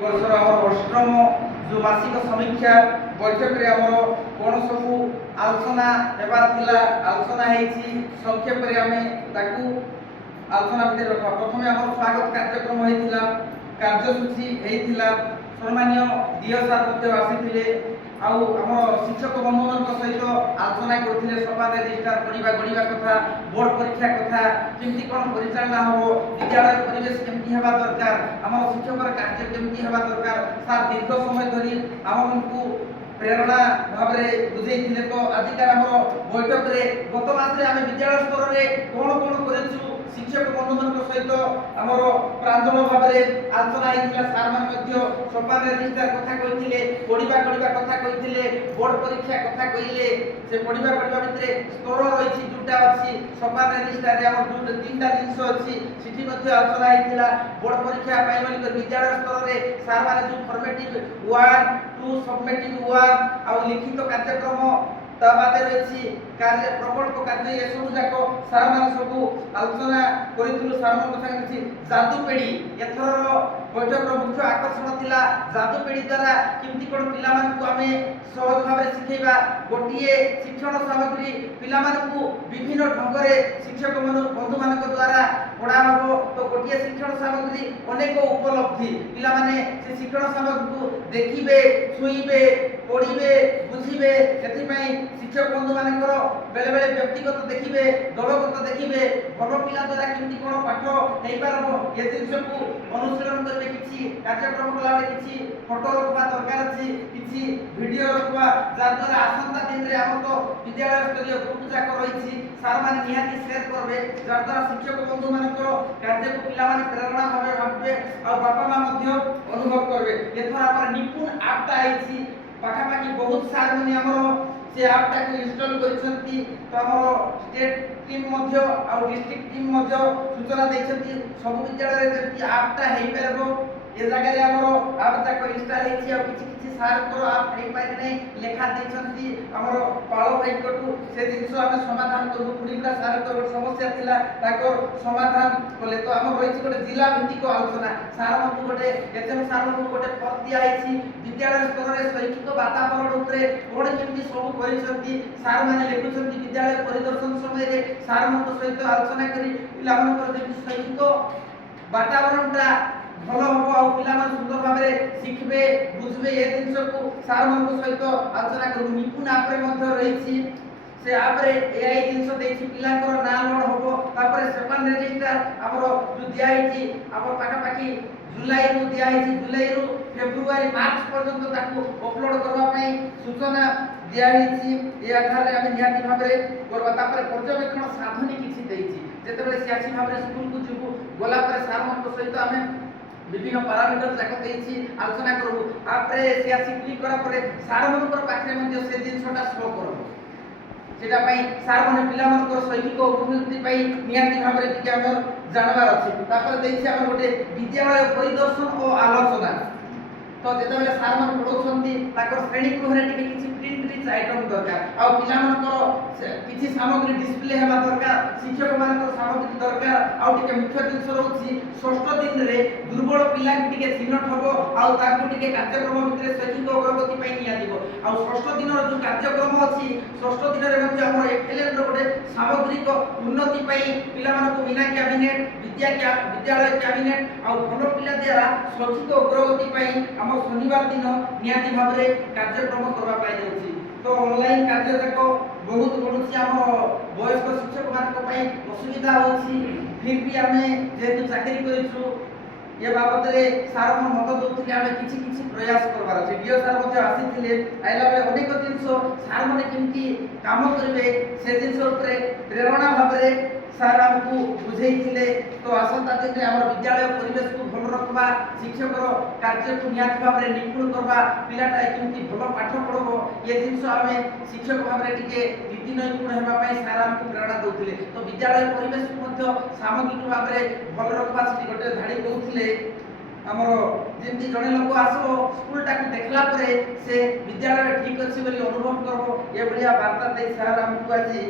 ବର୍ଷର ଆମର ଅଷ୍ଟମ ଯେଉଁ ମାସିକ ସମୀକ୍ଷା ବୈଠକରେ ଆମର କ'ଣ ସବୁ ଆଲୋଚନା ହେବାର ଥିଲା, ଆଲୋଚନା ହେଇଛି, ସଂକ୍ଷେପରେ ଆମେ ତାକୁ ଆଲୋଚନା ଭିତରେ ରଖିବା। ପ୍ରଥମେ ଆମର ସ୍ୱାଗତ କାର୍ଯ୍ୟକ୍ରମ ହେଇଥିଲା, କାର୍ଯ୍ୟସୂଚୀ ହେଇଥିଲା, ସମ୍ମାନୀୟ ଡିଓ ସାର୍ ମଧ୍ୟ ଆସିଥିଲେ, ଆଉ ଆମର ଶିକ୍ଷକ ବନ୍ଧୁମାନଙ୍କ ସହିତ ଆଲୋଚନା କରୁଥିଲେ। ସଭା ରେଜିଷ୍ଟ୍ରାର ପଢ଼ିବା ଗଢ଼ିବା କଥା, ବୋର୍ଡ ପରୀକ୍ଷା କଥା, କେମିତି କ'ଣ ପରିଚାଳନା ହେବ, ବିଦ୍ୟାଳୟ ପରିବେଶ କେମିତି ହେବା ଦରକାର, ଆମର ଶିକ୍ଷକର କାର୍ଯ୍ୟ କେମିତି ହେବା ଦରକାର, ସାର୍ ଦୀର୍ଘ ସମୟ ଧରି ଆମମାନଙ୍କୁ ପ୍ରେରଣା ଭାବରେ ବୁଝେଇଥିଲେ। ତ ଆଜିକାର ଆମର ବୈଠକରେ ଗତ ମାସରେ ଆମେ ବିଦ୍ୟାଳୟ ସ୍ତରରେ କ'ଣ କ'ଣ କରିଛୁ, ଶିକ୍ଷକ ବନ୍ଧୁମାନଙ୍କ ସହିତ ଆମର ପ୍ରାଞ୍ଜଳ ଭାବରେ ଆଲୋଚନା ହେଇଥିଲା। ସାର୍ ମାନେ ମଧ୍ୟ ସୋପାନ ରେଜିଷ୍ଟ୍ରାର କଥା କହିଥିଲେ, ପଢ଼ିବା ଗଢ଼ିବା କଥା କହିଥିଲେ, ବୋର୍ଡ ପରୀକ୍ଷା କଥା କହିଲେ। ସେ ପଢ଼ିବା ଗଢ଼ିବା ଭିତରେ ସ୍ତର ରହିଛି, ଯୋଉଟା ଅଛି ସୋପାନ ରେଜିଷ୍ଟ୍ରାରରେ ଆମର ଯୋଉ ତିନିଟା ଜିନିଷ ଅଛି, ସେଠି ମଧ୍ୟ ଆଲୋଚନା ହେଇଥିଲା। ବୋର୍ଡ ପରୀକ୍ଷା ପାଇଁ ବୋଲି ବିଦ୍ୟାଳୟ ସ୍ତରରେ ସାର୍ ମାନେ ଯୋଉ ଫର୍ମେଟିଭ 1, 2, ସବମିଟିଭ 1 ଆଉ ଲିଖିତ କାର୍ଯ୍ୟକ୍ରମ ତା ବାଦେ ରହିଛି କାର୍ଯ୍ୟ ପ୍ରକଳ୍ପ କାର୍ଯ୍ୟ, ଏସବୁ ଯାକ ସାର୍ ମାନେ ସବୁ ଆଲୋଚନା କରିଥିଲୁ। ସାର୍ଙ୍କ କଥା କିଛି ଯାଦୁପେଡ଼ି ଏଥରର ବୈଠକର ମୁଖ୍ୟ ଆକର୍ଷଣ ଥିଲା। ଯାଦୁପେଡ଼ି ଦ୍ୱାରା କେମିତି କ'ଣ ପିଲାମାନଙ୍କୁ ଆମେ ସହଜ ଭାବରେ ଶିଖେଇବା। ଗୋଟିଏ ଶିକ୍ଷଣ ସାମଗ୍ରୀ ପିଲାମାନଙ୍କୁ ବିଭିନ୍ନ ଢଙ୍ଗରେ ଶିକ୍ଷକ ବନ୍ଧୁମାନଙ୍କ ଦ୍ୱାରା ପଢ଼ା ହେବ। ତ ଗୋଟିଏ ଶିକ୍ଷଣ ସାମଗ୍ରୀ ଅନେକ ଉପଲବ୍ଧି, ପିଲାମାନେ ସେ ଶିକ୍ଷଣ ସାମଗ୍ରୀକୁ ଦେଖିବେ, ଛୁଇଁବେ, ପଢ଼ିବେ, ବୁଝିବେ। ସେଥିପାଇଁ ଶିକ୍ଷକ ବନ୍ଧୁମାନଙ୍କର ବେଳେବେଳେ ବ୍ୟକ୍ତିଗତ ଦେଖିବେ, ଦଳଗତ ଦେଖିବେ, ଭଲ ପିଲା ଦ୍ୱାରା କେମିତି କ'ଣ ପାଠ ହେଇପାରିବ ଏ ଜିନିଷକୁ ଅନୁଶୀଳନ କରିବେ। କିଛି କାର୍ଯ୍ୟକ୍ରମ କଲାବେଳେ କିଛି ଫଟୋ ରଖିବା ଦରକାର ଅଛି, କିଛି ଭିଡ଼ିଓ ରଖିବା, ଯାହାଦ୍ୱାରା ଆସନ୍ତା ଦିନରେ ଆମର ତ ବିଦ୍ୟାଳୟ ସ୍ତରୀୟ ଗ୍ରୁପ ଯାକ ରହିଛି, ସାର୍ ମାନେ ନିହାତି ସେୟାର କରିବେ, ଯାହାଦ୍ୱାରା ଶିକ୍ଷକ ବନ୍ଧୁମାନଙ୍କର କାର୍ଯ୍ୟକୁ ପିଲାମାନେ ପ୍ରେରଣା ଭାବେ ଭାବିବେ ଆଉ ବାପା ମା ମଧ୍ୟ ଅନୁଭବ କରିବେ। ଏଥର ଆମର ନିପୁଣ ଆପ୍ଟା ହେଇଛି, ପାଖାପାଖି ବହୁତ ସାର୍ ମାନେ ଆମର ସେ ଆପ୍ଟାକୁ ଇନଷ୍ଟଲ କରିଛନ୍ତି। ତ ଆମର ଷ୍ଟେଟ୍ ଟିମ୍ ମଧ୍ୟ ଆଉ ଡିଷ୍ଟ୍ରିକ୍ଟ ଟିମ୍ ମଧ୍ୟ ସୂଚନା ଦେଇଛନ୍ତି ସବୁ ବିଦ୍ୟାଳୟରେ ଯେମିତି ଆପ୍ଟା ହେଇପାରିବ। ଏ ଜାଗାରେ ଆମର ଆପ୍ ଯାକ ଇନଷ୍ଟଲ ହେଇଛି, ଆଉ କିଛି କିଛି ସାର୍ଙ୍କର ଆପ୍ ହେଇପାରି ନାହିଁ, ଲେଖା ଦେଇଛନ୍ତି ଆମର ପାଳ ଭାଇଙ୍କଠୁ। ସେ ଜିନିଷ ଆମେ ସମାଧାନ କରିବୁ। କୁଡ଼ିଗୁଡ଼ା ସାର୍ଙ୍କର ଗୋଟେ ସମସ୍ୟା ଥିଲା, ତାଙ୍କର ସମାଧାନ କଲେ। ତ ଆମର ରହିଛି ଗୋଟେ ଜିଲ୍ଲା ଭିତ୍ତିକ ଆଲୋଚନା। ସାର୍ମାନଙ୍କୁ ଗୋଟେ ଏଚଏମ୍ ସାର୍ଙ୍କୁ ଗୋଟେ ପଦ ଦିଆହେଇଛି, ବିଦ୍ୟାଳୟ ସ୍ତରରେ ଶୈକ୍ଷିକ ବାତାବରଣ ଉପରେ କ'ଣ କେମିତି ସବୁ କରିଛନ୍ତି ସାର୍ ମାନେ ଲେଖୁଛନ୍ତି। ବିଦ୍ୟାଳୟ ପରିଦର୍ଶନ ସମୟରେ ସାର୍ମାନଙ୍କ ସହିତ ଆଲୋଚନା କରି ପିଲାମାନଙ୍କର ଯେମିତି ଶୈକ୍ଷିକ ବାତାବରଣଟା ଭଲ ହେବ ଆଉ ପିଲାମାନେ ସୁନ୍ଦର ଭାବରେ ଶିଖିବେ, ବୁଝିବେ, ଏ ଜିନିଷକୁ ସାର୍ମାନଙ୍କ ସହିତ ଆଲୋଚନା କରିବୁ। ନିପୁଣ ଆପ୍ରେ ମଧ୍ୟ ରହିଛି, ସେ ଆପ୍ରେ ଏଆଇ ଜିନିଷ ଦେଇଛି, ପିଲାଙ୍କର ନାଁ ଲୋଡ଼ ହେବ। ତାପରେ ସୋପାନ ରେଜିଷ୍ଟ୍ରାର ଆମର ଯୋଉ ଦିଆହେଇଛି, ଆମର ପାଖାପାଖି ଜୁଲାଇରୁ ଦିଆହେଇଛି, ଜୁଲାଇରୁ ଫେବୃଆରୀ ମାର୍ଚ୍ଚ ପର୍ଯ୍ୟନ୍ତ ତାକୁ ଅପଲୋଡ କରିବା ପାଇଁ ସୂଚନା ଦିଆହେଇଛି। ଏ ଆଧାରରେ ଆମେ ନିହାତି ଭାବରେ କରିବା। ତାପରେ ପର୍ଯ୍ୟବେକ୍ଷଣ ସାଧନୀ କିଛି ଦେଇଛି, ଯେତେବେଳେ ସିଆସି ଭାବରେ ସ୍କୁଲକୁ ଯିବୁ, ଗଲା ପରେ ସାର୍ମାନଙ୍କ ସହିତ ଆମେ ବିଭିନ୍ନ ପାରାମିଟର ଯାକ ଦେଇଛି ଆଲୋଚନା କରିବୁ। ତାପରେ ସିଆସି କ୍ଲିକ୍ କଲା ପରେ ସାର୍ମାନଙ୍କର ପାଖରେ ମଧ୍ୟ ସେ ଜିନିଷଟା ଶୋ କରିବ। ସେଟା ପାଇଁ ସାର୍ ମାନେ ପିଲାମାନଙ୍କର ଶୈକ୍ଷିକ ଅଭିବୃଦ୍ଧି ପାଇଁ ନିହାତି ଭାବରେ ଟିକେ ଆମର ଜାଣିବାର ଅଛି। ତାପରେ ଦେଇଛି ଆମର ଗୋଟେ ବିଦ୍ୟାଳୟ ପରିଦର୍ଶନ ଓ ଆଲୋଚନା। ତ ଯେତେବେଳେ ସାର୍ ମାନେ ପଢ଼ଉଛନ୍ତି ତାଙ୍କର ଶ୍ରେଣୀ ଗୃହରେ ଟିକେ କିଛି ପ୍ରିଣ୍ଟ ରିଚ୍ ଆଇଟମ୍ ଦରକାର, ଆଉ ପିଲାମାନଙ୍କର କିଛି ସାମଗ୍ରୀ ଡିସପ୍ଲେ ହେବା ଦରକାର, ଶିକ୍ଷକମାନଙ୍କର ସାମଗ୍ରୀ ଦରକାର। ଆଉ ଟିକେ ମୁଖ୍ୟ ଜିନିଷ ରହୁଛି ଷଷ୍ଠ ଦିନରେ ଦୁର୍ବଳ ପିଲାଙ୍କୁ ଟିକେ ଚିହ୍ନଟ ହେବ, ଆଉ ତାଙ୍କୁ ଟିକେ କାର୍ଯ୍ୟକ୍ରମ ଭିତରେ ଶୈକ୍ଷିକ ଅଗ୍ରଗତି ପାଇଁ ନିଆଯିବ। ଆଉ ଷଷ୍ଠ ଦିନର ଯୋଉ କାର୍ଯ୍ୟକ୍ରମ ଅଛି, ଷଷ୍ଠ ଦିନରେ ମଧ୍ୟ ଆମର ଏକ୍ସେଲେଣ୍ଟର ଗୋଟେ ସାମଗ୍ରିକ ଉନ୍ନତି ପାଇଁ ପିଲାମାନଙ୍କୁ ବିନା କ୍ୟାବିନେଟ୍, ବିଦ୍ୟାଳୟ କ୍ୟାବିନେଟ୍ ଆଉ ଭଲ ପିଲା ଦ୍ୱାରା ଶୈକ୍ଷିକ ଅଗ୍ରଗତି ପାଇଁ ଆମ ଶନିବାର ଦିନ ନିହାତି ଭାବରେ କାର୍ଯ୍ୟକ୍ରମ କରିବା ପାଇଁ ଯାଉଛି। ତ ଅନଲାଇନ୍ କାର୍ଯ୍ୟ ଯାକ ବହୁତ ବଢ଼ୁଛି, ଆମ ବୟସ୍କ ଶିକ୍ଷକମାନଙ୍କ ପାଇଁ ଅସୁବିଧା ହେଉଛି। ଫିର୍ ବି ଆମେ ଯେହେତୁ ଚାକିରି କରିଛୁ, ଏ ବାବଦରେ ସାର୍ ମାନେ ମତ ଦେଉଥିଲେ ଆମେ କିଛି କିଛି ପ୍ରୟାସ କରିବାର ଅଛି। ଡିଓ ସାର୍ ମଧ୍ୟ ଆସିଥିଲେ, ଆଇଲା ବେଳେ ଅନେକ ଜିନିଷ ସାର୍ ମାନେ କେମିତି କାମ କରିବେ ସେ ଜିନିଷ ଉପରେ ପ୍ରେରଣା ଭାବରେ ସାର୍ ଆମକୁ ବୁଝେଇଥିଲେ। ତ ଆସନ୍ତା ଦିନରେ ଆମର ବିଦ୍ୟାଳୟ ପରିବେଶକୁ ଭଲ ରଖିବା, ଶିକ୍ଷକର କାର୍ଯ୍ୟକୁ ନିହାତି ଭାବରେ ନିପୁଣ କରିବା, ପିଲାଟା କେମିତି ଭଲ ପାଠ ପଢ଼ବ ଏ ଜିନିଷ ଆମେ ଶିକ୍ଷକ ଭାବରେ ଟିକେ ନୀତି ନୈପୁଣ ହେବା ପାଇଁ ସାର୍ ଆମକୁ ପ୍ରେରଣା ଦେଉଥିଲେ। ତ ବିଦ୍ୟାଳୟ ପରିବେଶକୁ ମଧ୍ୟ ସାମଗ୍ରିକ ଭାବରେ ଭଲ ରଖିବା, ସେଠି ଗୋଟେ ଧାଡ଼ି କହୁଥିଲେ ଆମର ଯେମିତି ଜଣେ ଲୋକ ଆସିବ ସ୍କୁଲଟାକୁ ଦେଖିଲା ପରେ ସେ ବିଦ୍ୟାଳୟ ଠିକ୍ ଅଛି ବୋଲି ଅନୁଭବ କରିବ, ଏଭଳିଆ ବାର୍ତ୍ତା ଦେଇ ସାର୍ ଆମକୁ ଆଜି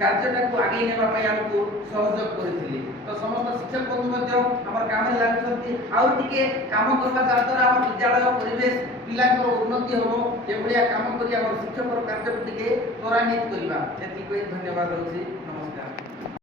କାର୍ଯ୍ୟଟାକୁ ଆଗେଇ ନେବା ପାଇଁ ଆମକୁ ସହଯୋଗ କରିଥିଲି। ତ समस्त शिक्षक बंधु मध्य हमर काम लागुछंती आउ टिके काम करबा द्वारा हमर विद्यालय परिवेश पिलांकर उन्नति हो एभलिया काम करी हमर शिक्षक कार्य टिके त्वरान्वित करबा एति धन्यवाद होछि। नमस्कार।